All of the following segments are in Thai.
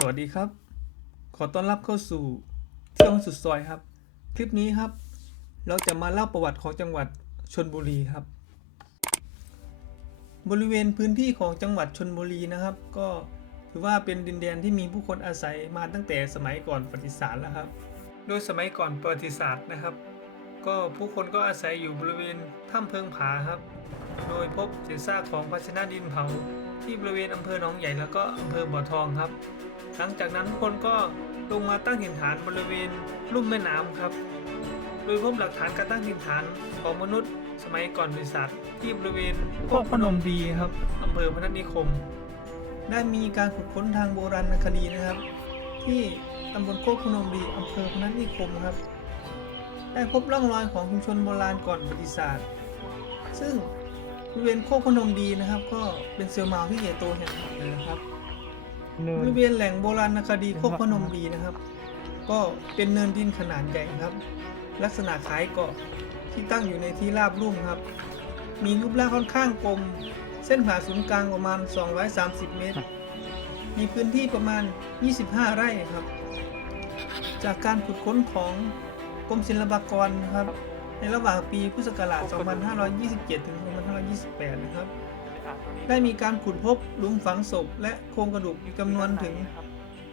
สวัสดีครับ ขอต้อนรับเข้าสู่เที่ยวสุดซอยครับ คลิปนี้ครับ เราจะมาเล่าประวัติของจังหวัดชนบุรีครับ บริเวณพื้นที่ของจังหวัดชนบุรีนะครับ ก็ถือว่าเป็นดินแดนที่มีผู้คนอาศัยมาตั้งแต่สมัยก่อนประวัติศาสตร์แล้วครับ โดยสมัยก่อนประวัติศาสตร์นะครับ ก็ผู้คนก็อาศัยอยู่บริเวณถ้ำเพิงผาครับ โดยพบเศษซากของภาชนะดินเผา ที่บริเวณอำเภอหนองใหญ่แล้วก็อำเภอบ่อทองครับ หลังจากนั้นทุกคนก็ลงมาตั้งถิ่นฐานบริเวณลุ่มแม่น้ำครับ โดยพบหลักฐานการตั้งถิ่นฐานของมนุษย์ สมัยก่อนบริษัทที่บริเวณโคกพนมดีครับอำเภอพนัสนิคม ได้มีการขุดค้นทางโบราณคดีนะครับ ที่ตำบลโคกพนมดีอำเภอพนัสนิคมครับ ได้พบร่องรอยของชุมชนโบราณก่อนประวัติศาสตร์ ซึ่ง ริเวณโคกพนมดีนะครับ ก็เป็นเซลล์มาวที่ใหญ่โตแห่งหนึ่งเลยนะครับบริเวณแหล่งโบราณคดีโคกพนมดีนะครับ ก็เป็นเนินดินขนาดใหญ่ครับ ลักษณะคล้ายเกาะที่ตั้งอยู่ในที่ราบลุ่มครับ มีรูปร่างค่อนข้างกลม เส้นผ่าศูนย์กลางประมาณ 230 เมตร มีพื้นที่ประมาณ 25 ไร่ครับ จากการขุดค้นของกรมศิลปากรนะครับ ในระหว่างปีพุทธศักราช 2527 ถึง 2528 นะครับ ได้มีการขุดพบหลุมฝังศพ และโครงกระดูกอีกจำนวนถึง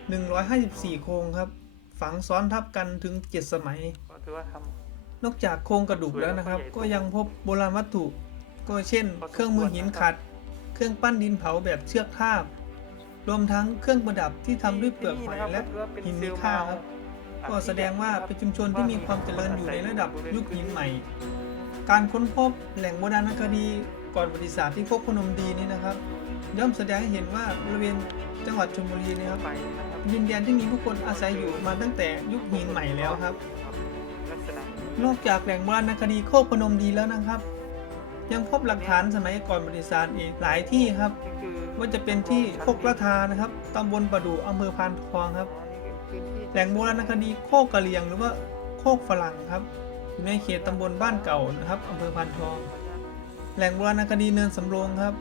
154 โครงครับ ฝังซ้อนทับกันถึง 7 สมัยก็ถือว่าทนอกจากโครงกระดูกแล้วนะครับ ก็ยังพบโบราณวัตถุ ก็เช่น เครื่องมือหินขัด เครื่องปั้นดินเผาแบบเชือกทาบ รวมทั้งเครื่องประดับที่ทำด้วยเปลือกหอยและหินมีค่าครับำก็แสดงว่าเป็นชุมชนที่มีความเจริญอยู่ในระดับยุคหินใหม่ การค้นพบแหล่งโบราณคดีก่อนประวัติศาสตร์ที่พบพนมดีนี่นะครับ ย่อมแสดงให้เห็นว่าบริเวณจังหวัดชลบุรีเนะครับไปนะครับดินแดนที่มีผู้คนอาศัยอยู่มาตั้งแต่ยุคหินใหม่แล้วครับลักษณะนอกจากแหล่งโบราณคดีโคกพนมดีแล้วนะครับ ยังพบหลักฐานสมัยก่อนประวัติศาสตร์อีกหลายที่ครับนี่คือว่าจะเป็นที่โคกระทานะครับตำบลประดู่อำเภอพานทองครับอ๋อนี่คือพื้นที่แหล่งโบราณคดีโคกกะเหลียงหรือว่าโคกฝรั่งครับ อยู่ในเขตตำบลบ้านเก่านะครับอำเภอพานทอง แหล่งโบราณคดีเนินสำโรงครับ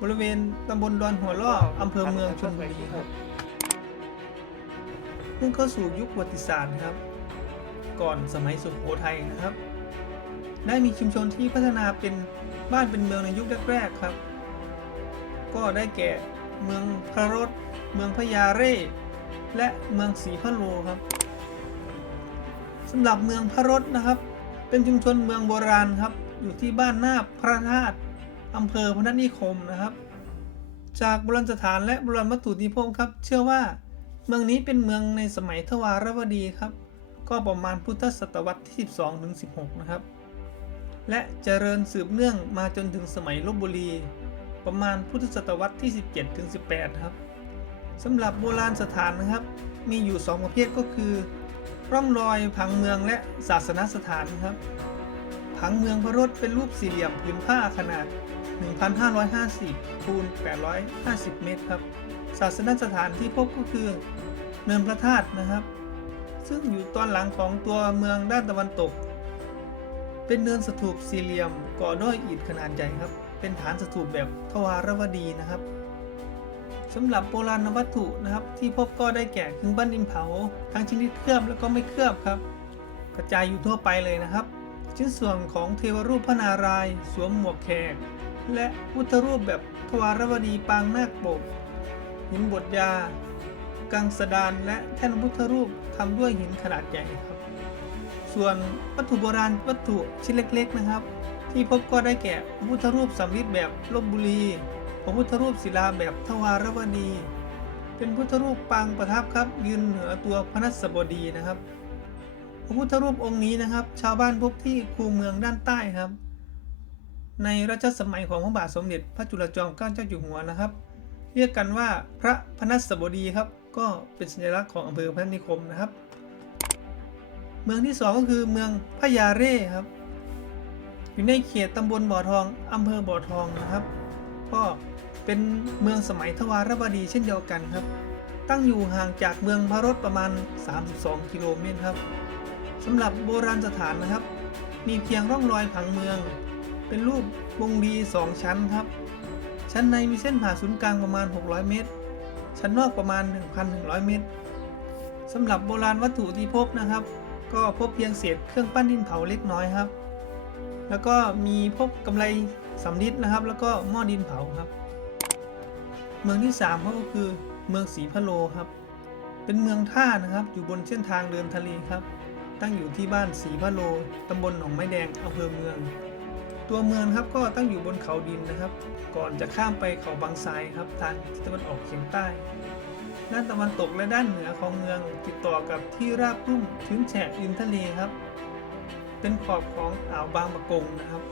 บริเวณตำบลดอนหัวล่ออำเภอเมืองชลบุรีครับเพิ่งเข้าสู่ยุคประวัติศาสตร์ครับ ก่อนสมัยสุโขทัยนะครับ ได้มีชุมชนที่พัฒนาเป็นบ้านเป็นเมืองในยุคแรกๆครับ ก็ได้แก่เมืองพระรถเมืองพญาเร่ และเมืองศรีพะโลครับสำหรับเมืองพระรถนะครับ เป็นชุมชนเมืองโบราณครับ อยู่ที่บ้านนาบพระธาตุอำเภอพนัสนิคมนะครับ จากโบราณสถานและโบราณวัตถุที่พบครับ เชื่อว่าเมืองนี้เป็นเมืองในสมัยทวารวดีครับ ก็ประมาณพุทธศตวรรษที่ 12ถึง16 นะครับ และเจริญสืบเนื่องมาจนถึงสมัยลบบุรี ประมาณพุทธศตวรรษที่ 17ถึง18 ครับสำหรับโบราณสถานนะครับ มีอยู่ 2 ประเภทก็คือ ร่องรอยผังเมืองและศาสนสถานครับ ผังเมืองพระรถเป็นรูปสี่เหลี่ยมผืนผ้าขนาด 1,550 คูณ 850 เมตรครับ ศาสนสถานที่พบก็คือเนินพระธาตุนะครับ ซึ่งอยู่ตอนหลังของตัวเมืองด้านตะวันตก เป็นเนินสถูปสี่เหลี่ยมก่อด้วยอิฐขนาดใหญ่ครับ เป็นฐานสถูปแบบทวารวดีนะครับ สำหรับโบราณวัตถุนะครับ ที่พบก็ได้แก่เครื่องปั้นดินเผา ทั้งชนิดเคลือบแล้วก็ไม่เคลือบครับ กระจายอยู่ทั่วไปเลยนะครับ ชิ้นส่วนของเทวรูปพระนารายณ์สวมหมวกแขก และพุทธรูปแบบทวารวดีปางนาคปกหินบดยา กังสดานและแท่นพุทธรูปทำด้วยหินขนาดใหญ่ครับ ส่วนวัตถุโบราณวัตถุชิ้นเล็กๆนะครับ ที่พบก็ได้แก่พุทธรูปสำริดแบบลบบุรี พระพุทธรูปศิลาแบบทวารวดี เป็นพุทธรูปปางประทับครับ ยืนเหนือตัวพระนัสบดีนะครับ พระพุทธรูปองค์นี้นะครับ ชาวบ้านพบที่คูเมืองด้านใต้ครับ ในรัชสมัยของพระบาทสมเด็จพระจุลจอมเกล้าเจ้าอยู่หัวนะครับ เรียกกันว่าพระพนัสบดีครับ ก็เป็นสัญลักษณ์ของอำเภอพนัสนิคมนะครับ เมืองที่สองก็คือเมืองพญาเร่ครับ อยู่ในเขตตำบลบ่อทองอำเภอบ่อทองนะครับก็ เป็นเมืองสมัยทวารวดีเช่นเดียวกันครับ ตั้งอยู่ห่างจากเมืองพระรถประมาณ 32 กิโลเมตรครับสำหรับโบราณสถานนะครับ มีเพียงร่องรอยผังเมือง เป็นรูปวงรีสองชั้นครับ ชั้นในมีเส้นผ่าศูนย์กลางประมาณ 600 เมตร ชั้นนอกประมาณ 1,100 เมตรสำหรับโบราณวัตถุที่พบนะครับ ก็พบเพียงเศษเครื่องปั้นดินเผาเล็กน้อยครับ แล้วก็มีพบกำไรสำริดนะครับ แล้วก็หม้อดินเผาครับ เมืองที่3ก็คือเมืองศรีพะโลครับ เป็นเมืองท่านะครับ อยู่บนเส้นทางเดินทะเลครับ ตั้งอยู่ที่บ้านศรีพะโลตำบลหนองไม้แดงอำเภอเมือง ตัวเมืองครับก็ตั้งอยู่บนเขาดินนะครับ ก่อนจะข้ามไปเขาบางทรายครับทางทิศตะวันออกเฉียงใต้ ด้านตะวันตกและด้านเหนือของเมืองติดต่อกับที่ราบลุ่มถึงแฉะริมทะเลครับ เป็นขอบของอ่าวบางปะกงนะครับ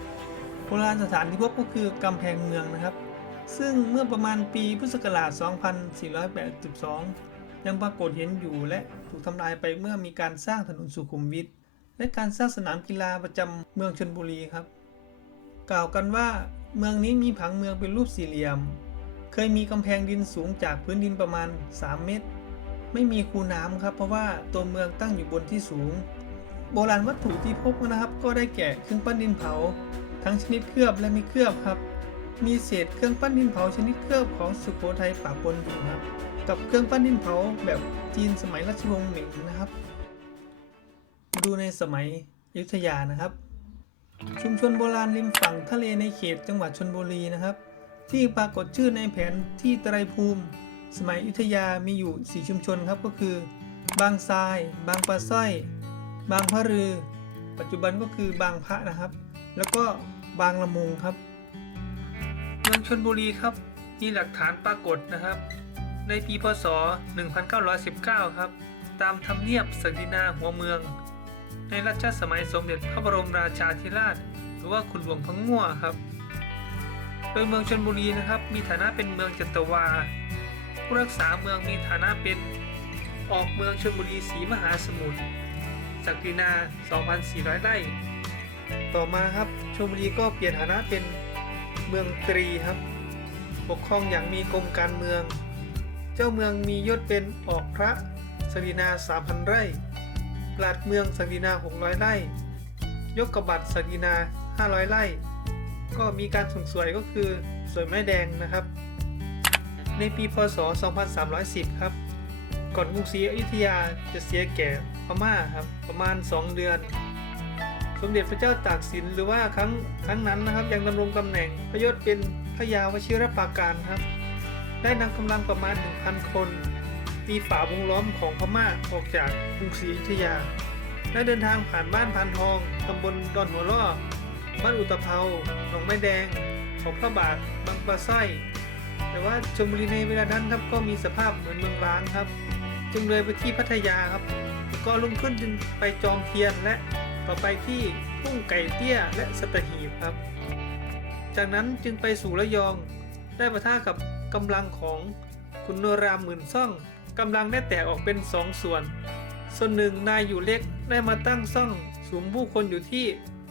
โบราณสถานที่พบก็คือกำแพงเมืองนะครับ ซึ่งเมื่อประมาณปีพุทธศักราช 2482 ยังปรากฏเห็นอยู่และถูกทำลายไปเมื่อมีการสร้างถนนสุขุมวิทและการสร้างสนามกีฬาประจำเมืองชนบุรีครับ กล่าวกันว่าเมืองนี้มีผังเมืองเป็นรูปสี่เหลี่ยม เคยมีกำแพงดินสูงจากพื้นดินประมาณ 3 เมตร ไม่มีคูน้ำครับ เพราะว่าตัวเมืองตั้งอยู่บนที่สูง โบราณวัตถุที่พบนะครับ ก็ได้แก่เครื่องปั้นดินเผา ทั้งชนิดเคลือบและไม่เคลือบครับ มีเศษเครื่องปั้นดินเผาชนิดเคลือบของสุโขทัยปะปนอยู่ครับ กับเครื่องปั้นดินเผาแบบจีนสมัยรัชวงศ์หมิงนะครับ ดูในสมัยอยุธยานะครับ ชุมชนโบราณริมฝั่งทะเลในเขตจังหวัดชนบุรีนะครับ ที่ปรากฏชื่อในแผนที่ไตรภูมิ สมัยอยุธยามีอยู่ 4 ชุมชนครับก็คือ บางทราย บางปลาสร้อย บางพระรือ ปัจจุบันก็คือบางพระนะครับ แล้วก็บางละมุงครับ มืองชนบุรีครับ มีหลักฐานปรากฏนะครับ ในปีพศ 1919 ครับ ตามธรรมเนียบศักดินาหัวเมือง ในรัชสมัยสมเด็จพระบรมราชาธิราช หรือว่าขุนหลวงพังง่วครับ โดยเมืองชนบุรีนะครับ มีฐานะเป็นเมืองจัตวา ผู้รักษาเมืองมีฐานะเป็นออกเมืองชนบุรีศรีมหาสมุทรศักดินา 2,400 ไร่ ต่อมาครับชลบุรีก็เปลี่ยนฐานะเป็น เมืองตรีครับ ปกครองอย่างมีกรมการเมือง เจ้าเมืองมียศเป็นออกพระศักดินา3,000ไร่ปลัดเมืองศักดินา600ไร่ ยกกบัตรศักดินา500ไร่ ก็มีการส่งสวยก็คือสวยไม้แดงนะครับ ในปีพศ 2310 ครับ ก่อนกรุงศรีอยุธยาจะเสียแก่พม่าครับประมาณ 2 เดือน สมเด็จพระเจ้าตากสินหรือว่าครั้งครั้งนั้นนะครับ ยังดำรงตำแหน่งพระยศเป็นพระยาวชิรปาการครับ ได้นำกำลังประมาณ 1,000 คนตีฝ่าวงล้อมของพม่าออกจากกรุงศรีอยุธยา และเดินทางผ่านบ้านพานทองตำบลดอนหัวล่อบ้านอุตภเปาหนองไม้แดงของพระบาทบางปลาสร้อยแต่ว่าชลบุรีในเวลานั้นครับก็มีสภาพเหมือนเมืองร้างครับ จึงเลยไปที่พัทยาครับ ก็ลุ่งขึ้นจึงไปจองเทียนและ ต่อไปที่ทุ่งไก่เตี้ยและสตหีบครับ จากนั้นจึงไปสู่ระยอง ได้ประทะกับกำลังของคุณโนรามหมื่นซ่องกำลังได้แตกออกเป็นสองส่วน ส่วนหนึ่งนายอยู่เล็กได้มาตั้งซ่องสุมผู้คนอยู่ที่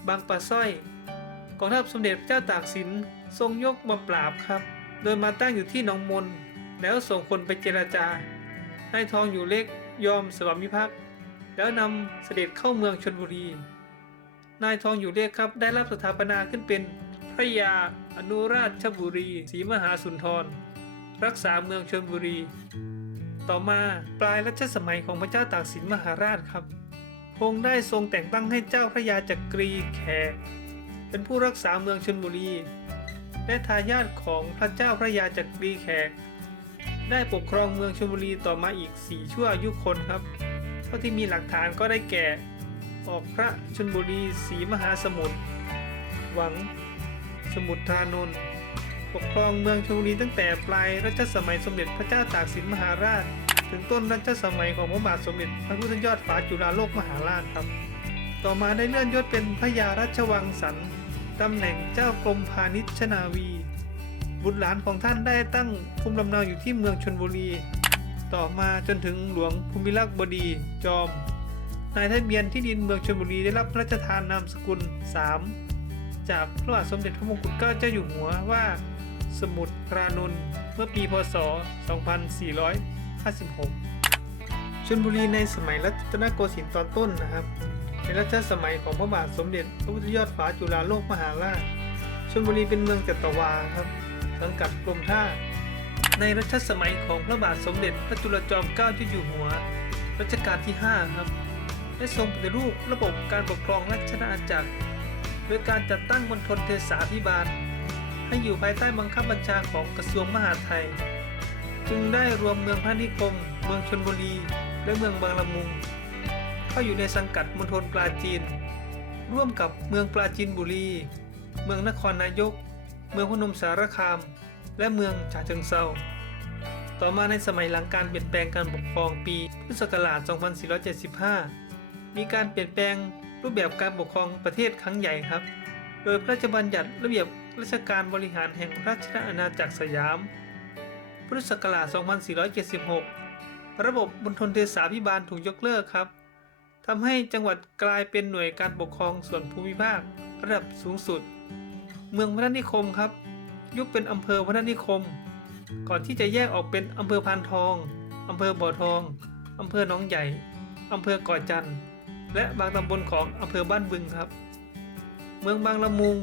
บางปะสร้อยกองทัพสมเด็จพระเจ้าตากสินทรงยกมาปราบครับ โดยมาตั้งอยู่ที่หนองมน แล้วส่งคนไปเจรจา นายทองอยู่เล็กยอมสวามิภักดิ์ แล้วนำเสด็จเข้าเมืองชนบุรี นายทองอยู่เล็กครับ ได้รับสถาปนาขึ้นเป็นพระยาอนุราชบุรีศรีมหาสุนทร รักษาเมืองชนบุรี ต่อมาปลายรัชสมัยของพระเจ้าตากสินมหาราชครับพรงได้ทรงแต่งตั้งให้เจ้าพระยาจักรีแขกเป็นผู้รักษาเมืองชนบุรี และทายาทของพระเจ้าพระยาจักรีแขกได้ปกครองเมืองชลบุรีต่อมาอีกสี่ชั่วอายุคนครับ เท่าที่มีหลักฐานก็ได้แก่ออกพระชนบุรีศรีมหาสมุทรหวังสมุทรทานนท์ปกครองเมืองชลบุรีตั้งแต่ปลายรัชสมัยสมเด็จพระเจ้าตากสินมหาราช ถึงต้นรัชสมัยของพระบาทสมเด็จพระพุทธยอดฟ้าจุฬาโลกมหาราชครับ ต่อมาได้เลื่อนยศเป็นพระยาราชวังสันตำแหน่งเจ้ากรมพาณิชนาวี บุตรหลานของท่านได้ตั้งภูมิลำเนาอยู่ที่เมืองชนบุรี ต่อมาจนถึงหลวงภูมิลักษ์บดีจอม นายทะเบียนที่ดินเมืองชนบุรีได้รับพระราชทานนามสกุล 3 จากพระบาทสมเด็จพระมงกุฎเกล้าเจ้าอยู่หัวว่า สมุทรปรานนเมื่อปีพศ 2456ชนบุรีในสมัยรัตนโกสินทร์ตอนต้นนะครับ ในรัชสมัยของพระบาทสมเด็จพระพุทธยอดฟ้าจุฬาโลกมหาราชชลบุรีเป็นเมืองจัตวาครับ สังกัดกรมท่า ในรัชสมัยของพระบาทสมเด็จพระจุลจอมเกล้าเจ้าอยู่หัว รัชกาลที่ 5 ครับ ได้ทรงปฏิรูประบบการปกครองราชอาณาจักร โดยการจัดตั้งมณฑลเทศาภิบาล ให้อยู่ภายใต้บังคับบัญชาของกระทรวงมหาดไทย จึงได้รวมเมืองพระนิคม เมืองชนบุรี และเมืองบางละมุง เข้าอยู่ในสังกัดมณฑลปราจีน ร่วมกับเมืองปราจีนบุรี เมืองนครนายก เมืองพนมสารคาม และเมืองฉะเชิงเทราต่อมาในสมัยหลังการเปลี่ยนแปลงการปกครองปีพุทธศักราช 2475 มีการเปลี่ยนแปลงรูปแบบการปกครองประเทศครั้งใหญ่ครับ โดยพระราชบัญญัติระเบียบราชการบริหารแห่งราชอาณาจักรสยาม พุทธศักราช 2476 ระบบมณฑลเทศาภิบาลถูกยกเลิกครับทำให้จังหวัดกลายเป็นหน่วยการปกครองส่วนภูมิภาค ระดับสูงสุด เมืองพระนิคมครับ ยุบเป็นอำเภอพระนิคม ก่อนที่จะแยกออกเป็นอำเภอพานทองอำเภอบ่อทองอำเภอหนองใหญ่อำเภอก่อจันทร์และบางตำบลของอำเภอบ้านบึงครับ เมืองบางละมุง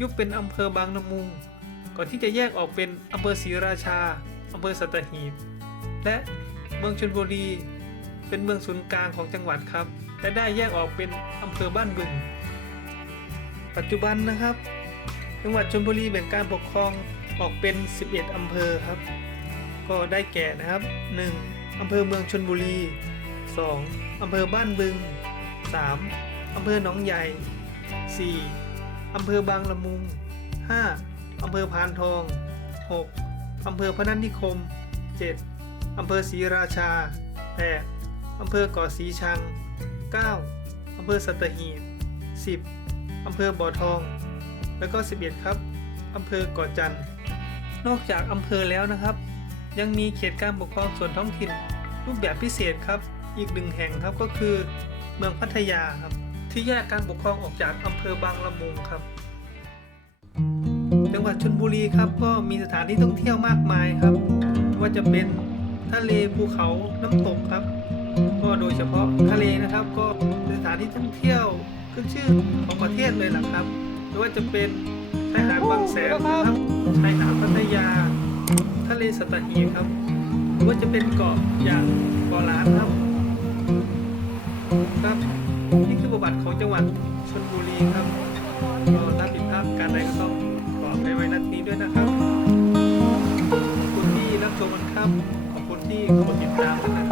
ยุบเป็นอำเภอบางละมุง ก่อนที่จะแยกออกเป็นอำเภอศรีราชาอำเภอสัตหีบ และเมืองชลบุรี เป็นเมืองศูนย์กลางของจังหวัดครับ และได้แยกออกเป็นอำเภอบ้านบึง ปัจจุบันนะครับ จังหวัดชลบุรีแบ่งการปกครองออกเป็น 11 อำเภอครับ ก็ได้แก่นะครับ 1. อำเภอเมืองชลบุรี 2. อำเภอบ้านบึง 3. อำเภอหนองใหญ่ 4. อำเภอบางละมุง 5. อำเภอพานทอง 6. อำเภอพนัสนิคม 7. อำเภอศรีราชา 8. อำเภอกาะสีชัง 9. อำเภอสัตหีบ 10. อำเภอบ่อทอง แล้วก็ 11 ครับอำเภอเกาะจันทร์นอกจากอำเภอแล้วนะครับ ยังมีเขตการปกครองส่วนท้องถิ่น รูปแบบพิเศษครับ อีกหนึ่งแห่งครับก็คือเมืองพัทยาครับ ที่แยกการปกครองออกจากอำเภอบางละมุงครับ จังหวัดชลบุรีครับก็มีสถานที่ท่องเที่ยวมากมายครับ ว่าจะเป็นทะเลภูเขาน้ำตกครับ ก็โดยเฉพาะทะเลนะครับ ก็เป็นสถานที่ท่องเที่ยวขึ้นชื่อของประเทศเลยล่ะครับ ไม่ว่าจะเป็นชายหาดบางแสนนะครับชายหาดพัทยา ทะเลสัตหีบครับ หรือว่าจะเป็นเกาะอย่างเกาะล้านครับ ครับนี่คือประวัติของจังหวัดชลบุรีครับก็ถ้าผิดพลาดการใดก็ต้องขอในไว้นัดนี้ด้วยนะครับขอบคุณที่รับชมกันครับขอบคุณที่กดติดตามนะครับ